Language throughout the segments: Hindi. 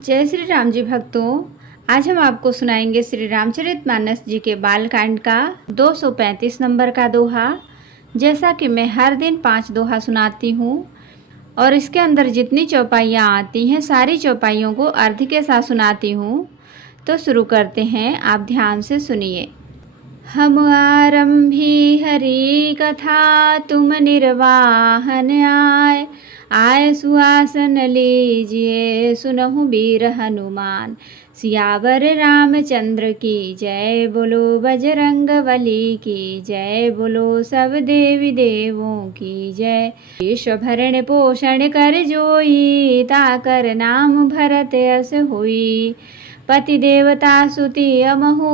जय श्री राम जी भक्तों, आज हम आपको सुनाएंगे श्री रामचरितमानस जी के बालकांड का 235 नंबर का दोहा। जैसा कि मैं हर दिन 5 दोहा सुनाती हूँ और इसके अंदर जितनी चौपाइयाँ आती हैं सारी चौपाइयों को अर्थ के साथ सुनाती हूँ। तो शुरू करते हैं, आप ध्यान से सुनिए। हम आरंभी हरि कथा, तुम निर्वाहन आए। आय सुआसन लीजिए, सुनहु वीर हनुमान। सियावर रामचंद्र की जय, बोलो बजरंगबली की जय, बोलो सब देवी देवों की जय। विश्व भरण पोषण कर जोई, ताकर नाम भरत यस होई। पति देवता सुति अमहु,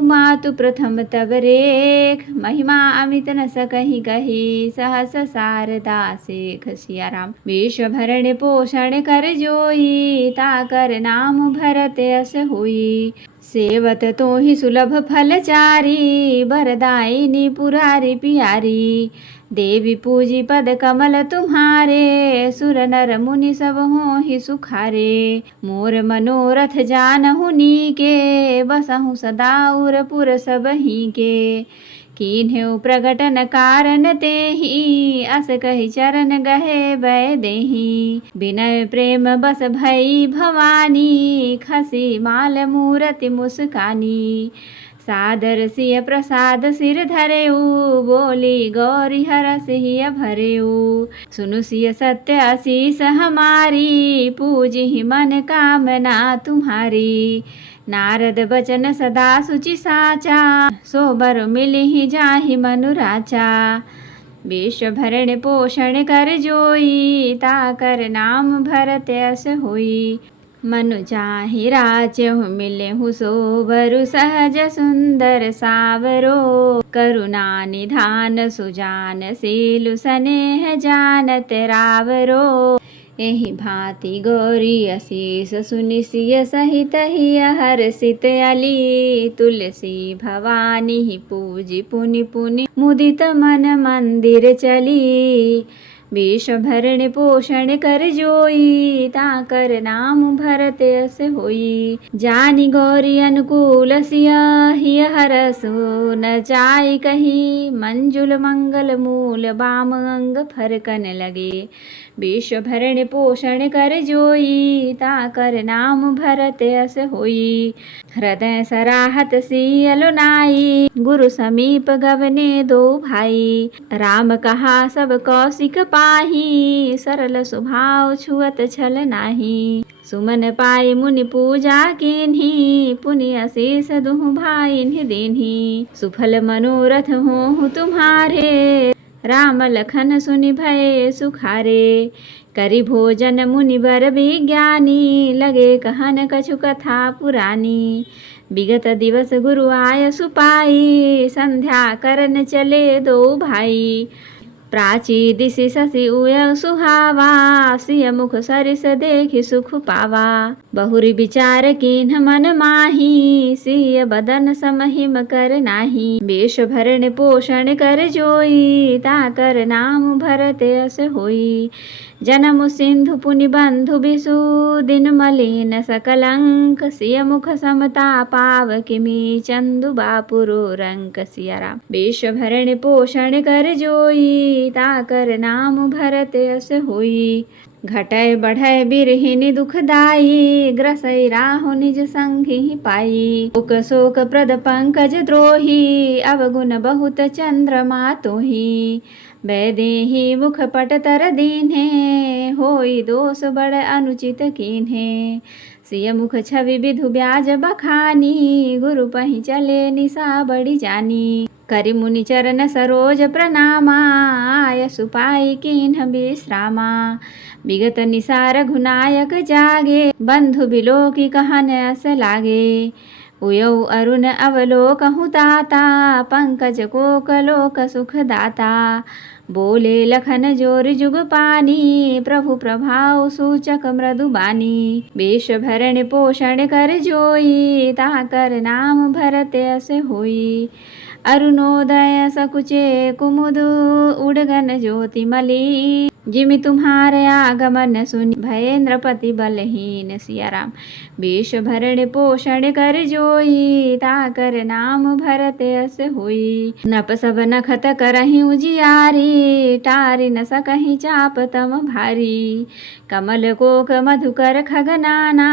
मातु प्रथम तब रेख। महिमा अमित न सकहि कही, सहस शारदा शेख। सिया राम। विश्व भरण पोषण कर जोई, ताकर नाम भरत यस होई। सेवत तो ही सुलभ फल चारी, बरदायिनी पुरारी पियारी। देवी पूजी पद कमल तुम्हारे, सुर नर मुनि सब हों ही सुखारे। मोर मनोरथ जानहु नीके, बसहु सदा उरपुर सब ही के। कीन्हु प्रगटन कारण तेहि, अस कहि चरण गहे बै देहि। विनय प्रेम बस भई भवानी, खसी माल मूरति मुस्कानी। सादर सिय प्रसाद सिर धरेऊ, बोली गौरी हरस हिय भरेऊ। सुनु सिय सत्य आशीष हमारी, पूजी मन कामना तुम्हारी। नारद बचन सदा सुचि साचा, सोबर मिलिहि जाहि मनु राचा। विश्व भरण पोषण कर जोई, ताकर नाम भरत यस होई। मनु चाहि राचहु मिलहु सोबरु, सहज सुंदर सावरो। करुणा निधान सुजान सीलु, स्नेह जानत रावरो। एहि भांति गौरी असीस सुनि सिय सहित हिय हर्षित अली। तुलसी भवानी पूजी पुनि पुनि, मुदित मन मंदिर चली। विश्व भरण पोषण कर जोई, ताकर नाम भरत यस होई। जानि गौरी अनुकूल सिय, हिय हरसु न जाय कही। मंजुल मंगल मूल बाम अंग फरकन लगे। विश्व भरण पोषण कर जोई, ताकर नाम भरत यस होई। हृदय सराहत सियलु नाई, गुरु समीप गवने दो भाई। राम कहा सब कौशिक पाही, सरल स्वभाव छुअत छल नाही। सुमन पाई मुनि पूजा कीन्ही, पुनि अशीष दुहु भाईन्हि दीन्ही। सुफल मनोरथ होहु तुम्हारे, राम लखन सुनि भये सुखारे। करि भोजन मुनि बर विज्ञानी, लगे कहन कछु कथा पुरानी। विगत दिवस गुरु आय सुपाई, संध्या करन चले दो भाई। प्राची दिशि शशि उय सुहावा, सिय मुख सरिस देखि सुख पावा। बहुरी विचार कीन्ह मन माही, सिय बदन समहिम कर नाही। विश्व भरण पोषण कर जोई, ताकर नाम भरत यस होई। जन्म सिंधु पुनि बंधु बिसु, दिन मलिन सकलंक। सिय मुख समता पावकिमी, चंदु बापुरो रंक। सिया राम। विश्व भरण पोषण कर जोई, ताकर नाम भरत यस होई। घटय बढ़य बिरहिनि दुखदाई, ग्रसै राहु निज संगहि पाई। उक शोक प्रद पंकज द्रोही, अवगुण बहुत चंद्रमा तोही। वैदेही मुख पट तर दीन्हे, होई दोष बड़ अनुचित कीन्हे। सिय मुख छवि विधु ब्याज बखानी, गुरु पहि चले निशा बड़ी जानी। करि मुनि चरण सरोज प्रणामा, आय सुपाई कीन्ह विश्रामा। विगत निशा रघुनायक जागे, बंधु बिलोकी कहन अस लागे। उयौ अरुण अवलोकहु ताता, पंकज कोकलोक सुख दाता। बोले लखन जोर जुग पानी, प्रभु प्रभाव सूचक मृदु बानी। विश्व भरण पोषण कर जोई, ताकर नाम भरत यस होई। अरुणोदय सकुचे कुमुद, उडगन ज्योति मली। जिमि तुम्हारे आगमन सुनि भये नृपति बलहीन। सिया राम। विष भरण पोषण कर जोई ताकर नाम भरत अस होई। नप सब नखत करहि उजियारी टारि न सकहि चाप तम भारी। कमल कोक मधुकर खगनाना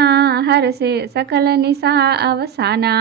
हर से सकल निशा अवसाना।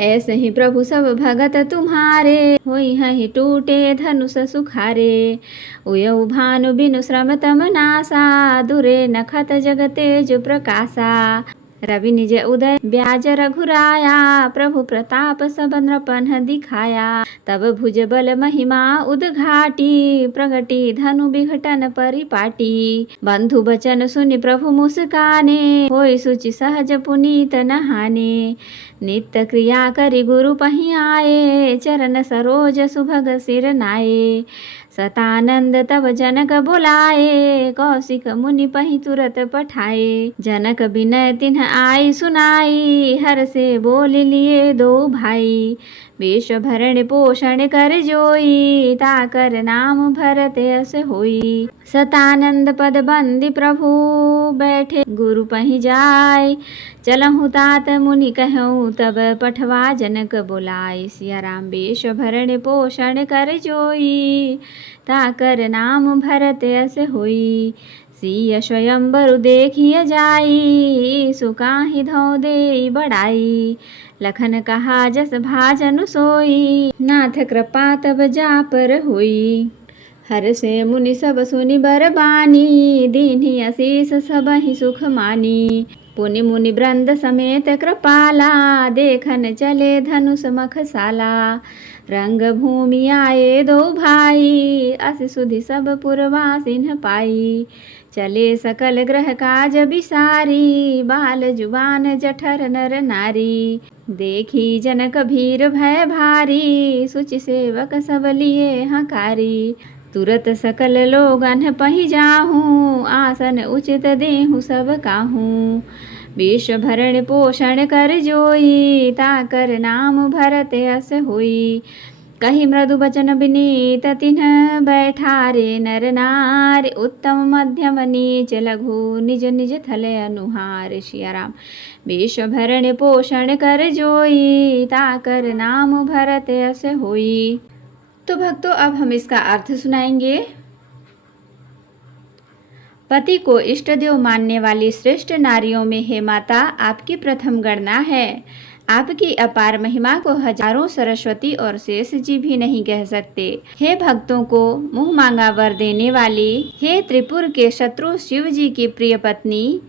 ऐसे ही प्रभु सब भगत तुम्हारे होई हहि टूटे धनुष सुखारे। उयऊ भानु बिनु श्रम तम नासा दुरे नखत जग तेज प्रकाशा। रवि निज उदय ब्याज रघुराया प्रभु प्रताप सब नृपन दिखाया। तब भुज बल महिमा उद्घाटी प्रगटी धनु विघटन परिपाटी। बंधु बचन सुनि प्रभु मुस्काने होय सुचि सहज पुनीत नहाने। नित्य क्रिया करि गुरु पहि आए चरण सरोज सुभग सिर नाये। सतानंद तब जनक बुलाए कौशिक मुनि पहि तुरत पठाए। जनक बिनय तिन्ह आई सुनाई हर से बोल लिए दो भाई। विष भरण पोषण कर जोई ताकर नाम भरत अस होई। सतानंद पद बंदी प्रभु बैठे गुरु पहि जाय। चलहु तात मुनि कहूँ तब पठवा जनक बुलाय। सिया राम। विष भरण पोषण कर जोई ताकर नाम भरत अस होई। सिय स्वयंवर देखिय जाई सुकाहि धौ देई बड़ाई। लखन कहा जस भाजनु सोई नाथ कृपा तब जा पर होई। हर से मुनि सब सुनि बर बानी दीन्हि असीस सबहि सुख मानी। पुनि मुनि वृंद समेत कृपाला देखन चले धनुष मखसाला। रंग भूमि आए दो भाई अस सुधि सब पुरवासिन पाई। चले सकल ग्रह काज बिसारी बाल जुबान जठर नर नारी। देखी जनक भीर भय भारी सुचि सेवक सब लिए हकारी। तुरत सकल लोगन पहि जाहूँ आसन उचित देहु सब काहूँ। विष भरण पोषण कर जोई ताकर नाम भरत अस होई। कही मृदु बचन विनीत तिन्ह बैठारे नर नार। उत्तम मध्यम नीच लघु निज निज थल अनुहार। सिया राम। विष भरण पोषण कर जोई ताकर नाम भरत अस होई। तो भक्तों अब हम इसका अर्थ सुनाएंगे। पति को इष्ट देव मानने वाली श्रेष्ठ नारियों में हे माता आपकी प्रथम गणना है। आपकी अपार महिमा को हजारों सरस्वती और शेष जी भी नहीं कह सकते। हे भक्तों को मुँह मांगा वर देने वाली, हे त्रिपुर के शत्रु शिव जी की प्रिय पत्नी,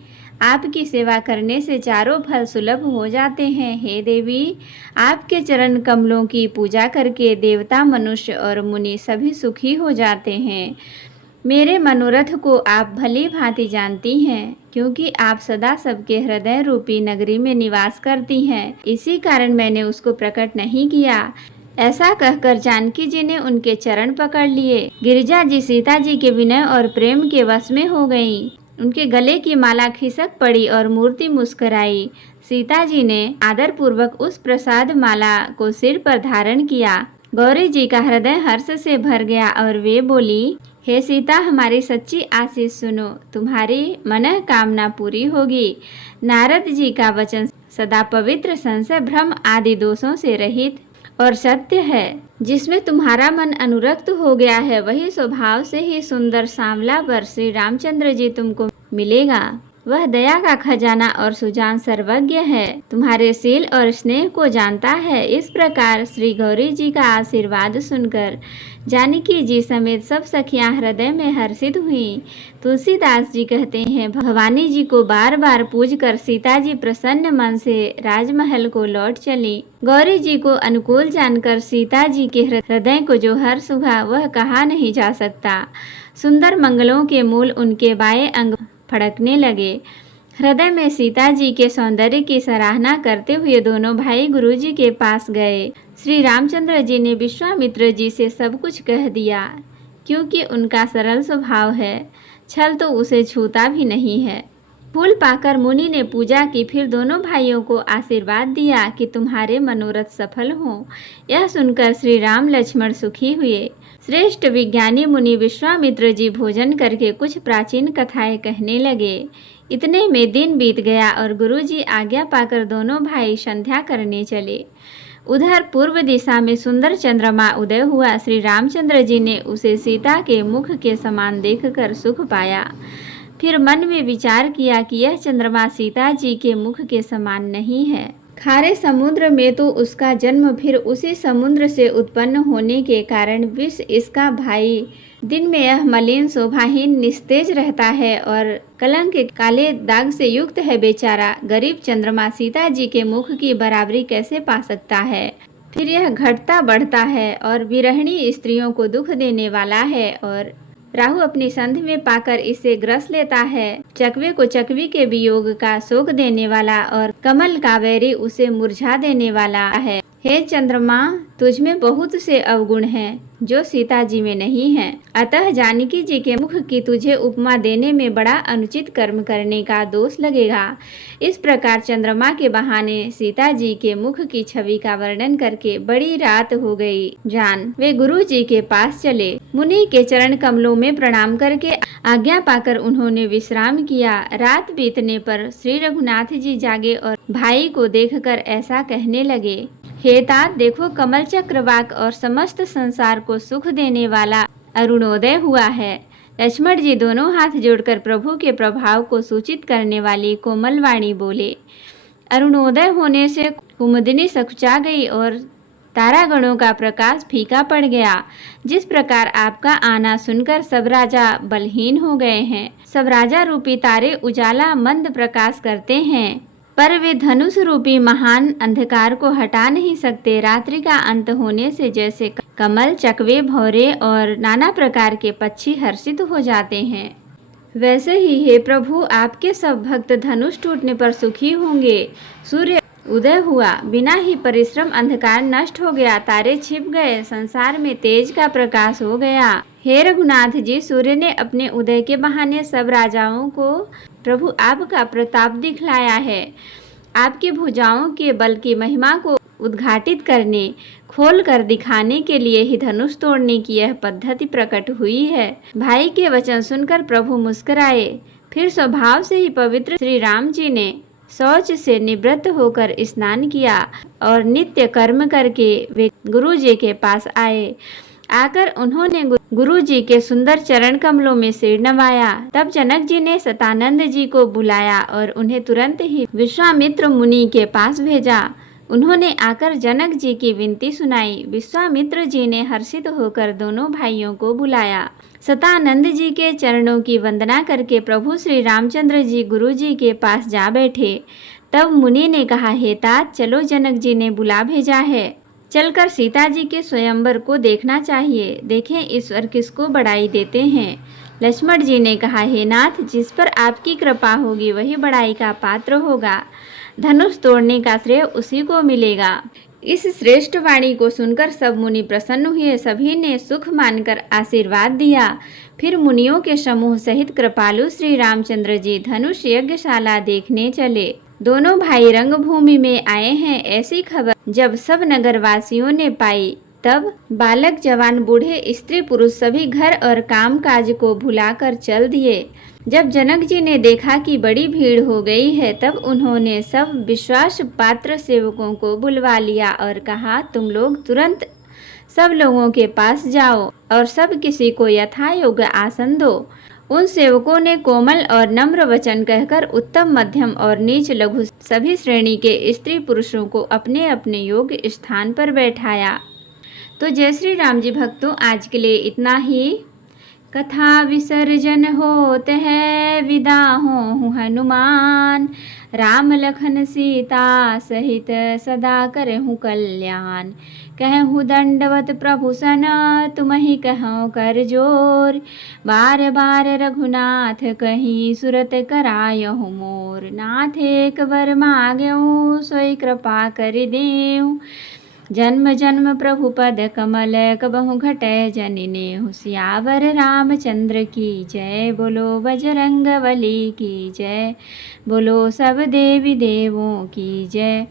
आपकी सेवा करने से चारों फल सुलभ हो जाते हैं। हे देवी, आपके चरण कमलों की पूजा करके देवता मनुष्य और मुनि सभी सुखी हो जाते हैं। मेरे मनोरथ को आप भली भांति जानती हैं, क्योंकि आप सदा सबके हृदय रूपी नगरी में निवास करती हैं। इसी कारण मैंने उसको प्रकट नहीं किया। ऐसा कहकर जानकी जी ने उनके चरण पकड़ लिए। गिरिजा जी सीता जी के विनय और प्रेम के वश में हो गईं। उनके गले की माला खिसक पड़ी और मूर्ति मुस्कुराई। सीता जी ने आदर पूर्वक उस प्रसाद माला को सिर पर धारण किया। गौरी जी का हृदय हर्ष से भर गया और वे बोली, हे सीता, हमारी सच्ची आशीष सुनो, तुम्हारी मनः कामना पूरी होगी। नारद जी का वचन सदा पवित्र, संशय भ्रम आदि दोषों से रहित और सत्य है। जिसमें तुम्हारा मन अनुरक्त हो गया है वही स्वभाव से ही सुंदर सांवला वर श्री रामचंद्र जी तुमको मिलेगा। वह दया का खजाना और सुजान सर्वज्ञ है, तुम्हारे शील और स्नेह को जानता है। इस प्रकार श्री गौरी जी का आशीर्वाद सुनकर जानकी जी समेत सब सखियां हृदय में हर्षित हुईं। तुलसीदास जी कहते हैं, भवानी जी को बार बार पूज कर सीता जी प्रसन्न मन से राजमहल को लौट चली। गौरी जी को अनुकूल जानकर सीता जी के हृदय को जो हर्ष हुआ वह कहा नहीं जा सकता। सुंदर मंगलों के मूल उनके बाएं अंग फड़कने लगे। हृदय में सीता जी के सौंदर्य की सराहना करते हुए दोनों भाई गुरु जी के पास गए। श्री रामचंद्र जी ने विश्वामित्र जी से सब कुछ कह दिया, क्योंकि उनका सरल स्वभाव है, छल तो उसे छूता भी नहीं है। फूल पाकर मुनि ने पूजा की, फिर दोनों भाइयों को आशीर्वाद दिया कि तुम्हारे मनोरथ सफल हों। यह सुनकर श्री राम लक्ष्मण सुखी हुए। श्रेष्ठ विज्ञानी मुनि विश्वामित्र जी भोजन करके कुछ प्राचीन कथाएं कहने लगे। इतने में दिन बीत गया और गुरुजी आज्ञा पाकर दोनों भाई संध्या करने चले। उधर पूर्व दिशा में सुंदर चंद्रमा उदय हुआ। श्री रामचंद्र जी ने उसे सीता के मुख के समान देखकर सुख पाया। फिर मन में विचार किया कि यह चंद्रमा सीता जी के मुख के समान नहीं है। खारे समुद्र में तो उसका जन्म, फिर उसी समुद्र से उत्पन्न होने के कारण विष इसका भाई। दिन में यह मलिन शोभाहीन निस्तेज रहता है और कलंक के काले दाग से युक्त है। बेचारा गरीब चंद्रमा सीता जी के मुख की बराबरी कैसे पा सकता है। फिर यह घटता बढ़ता है और विरहिणी स्त्रियों को दुख देने वाला है, और राहु अपनी संधि में पाकर इसे ग्रस लेता है। चकवे को चकवी के वियोग का शोक देने वाला और कमल कावेरी उसे मुरझा देने वाला है। हे चंद्रमा, तुझमें बहुत से अवगुण हैं जो सीता जी में नहीं हैं। अतः जानकी जी के मुख की तुझे उपमा देने में बड़ा अनुचित कर्म करने का दोष लगेगा। इस प्रकार चंद्रमा के बहाने सीता जी के मुख की छवि का वर्णन करके बड़ी रात हो गई जान वे गुरु जी के पास चले। मुनि के चरण कमलों में प्रणाम करके आज्ञा पाकर उन्होंने विश्राम किया। रात बीतने पर श्री रघुनाथ जी जागे और भाई को देखकर ऐसा कहने लगे, हे तात, देखो कमल चक्रवाक और समस्त संसार को सुख देने वाला अरुणोदय हुआ है। लक्ष्मण जी दोनों हाथ जोड़कर प्रभु के प्रभाव को सूचित करने वाली कोमल वाणी बोले। अरुणोदय होने से कुमुदिनी सकुचा गई और तारागणों का प्रकाश फीका पड़ गया। जिस प्रकार आपका आना सुनकर सब राजा बलहीन हो गए हैं। सब राजा रूपी तारे उजाला मंद प्रकाश करते हैं, पर वे धनुष रूपी महान अंधकार को हटा नहीं सकते। रात्रि का अंत होने से जैसे कमल, चकवे, भौरे और नाना प्रकार के पक्षी हर्षित हो जाते हैं, वैसे ही हे प्रभु आपके सब भक्त धनुष टूटने पर सुखी होंगे। सूर्य उदय हुआ, बिना ही परिश्रम अंधकार नष्ट हो गया, तारे छिप गए, संसार में तेज का प्रकाश हो गया। हे रघुनाथ जी, सूर्य ने अपने उदय के बहाने सब राजाओं को प्रभु आपका प्रताप दिखलाया है। आपकी भुजाओं के बल की महिमा को उद्घाटित करने, खोल कर दिखाने के लिए ही धनुष तोड़ने की यह पद्धति प्रकट हुई है। भाई के वचन सुनकर प्रभु मुस्कुराए। फिर स्वभाव से ही पवित्र श्री राम जी ने शौच से निवृत्त होकर स्नान किया और नित्य कर्म करके वे गुरु जी के पास आए। आकर उन्होंने गुरु जी के सुंदर चरण कमलों में सिर नवाया। तब जनक जी ने सतानंद जी को बुलाया और उन्हें तुरंत ही विश्वामित्र मुनि के पास भेजा। उन्होंने आकर जनक जी की विनती सुनाई। विश्वामित्र जी ने हर्षित होकर दोनों भाइयों को बुलाया। सतानंद जी के चरणों की वंदना करके प्रभु श्री रामचंद्र जी गुरु जी के पास जा बैठे। तब मुनि ने कहा, हे तात, चलो, जनक जी ने बुला भेजा है। चलकर सीता जी के स्वयंवर को देखना चाहिए। देखें ईश्वर किसको बड़ाई देते हैं। लक्ष्मण जी ने कहा, हे नाथ, जिस पर आपकी कृपा होगी वही बड़ाई का पात्र होगा। धनुष तोड़ने का श्रेय उसी को मिलेगा। इस श्रेष्ठ वाणी को सुनकर सब मुनि प्रसन्न हुए। सभी ने सुख मानकर आशीर्वाद दिया। फिर मुनियों के समूह सहित कृपालु श्री रामचंद्र जी धनुष यज्ञशाला देखने चले। दोनों भाई रंगभूमि में आए हैं, ऐसी खबर जब सब नगरवासियों ने पाई, तब बालक, जवान, बूढ़े, स्त्री, पुरुष सभी घर और काम काज को भुलाकर चल दिए। जब जनक जी ने देखा कि बड़ी भीड़ हो गई है, तब उन्होंने सब विश्वास पात्र सेवकों को बुलवा लिया और कहा, तुम लोग तुरंत सब लोगों के पास जाओ और सब किसी को यथा योग्य आसन दो। उन सेवकों ने कोमल और नम्र वचन कहकर उत्तम, मध्यम और नीच, लघु सभी श्रेणी के स्त्री पुरुषों को अपने अपने योग्य स्थान पर बैठाया। तो जय श्री राम जी भक्तों, आज के लिए इतना ही। कथा विसर्जन होत है, विदा हो हनुमान। राम लखन सीता सहित सदा करहु कल्याण। कहूँ दंडवत प्रभु सन, तुमहि कहूँ कर जोर। बार बार रघुनाथ कहीं, सुरत करायहु मोर। नाथ एक बर मांगेऊ, सोई कृपा कर देऊ। जन्म जन्म प्रभु पद कमल कबहु घटय जननी सियावर रामचंद्र की जय। बोलो बजरंग बली की जय। बोलो सब देवी देवों की जय।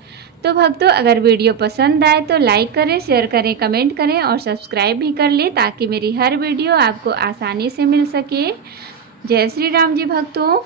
तो भक्तों, अगर वीडियो पसंद आए तो लाइक करें, शेयर करें, कमेंट करें और सब्सक्राइब भी कर लें ताकि मेरी हर वीडियो आपको आसानी से मिल सके। जय श्री राम जी भक्तों।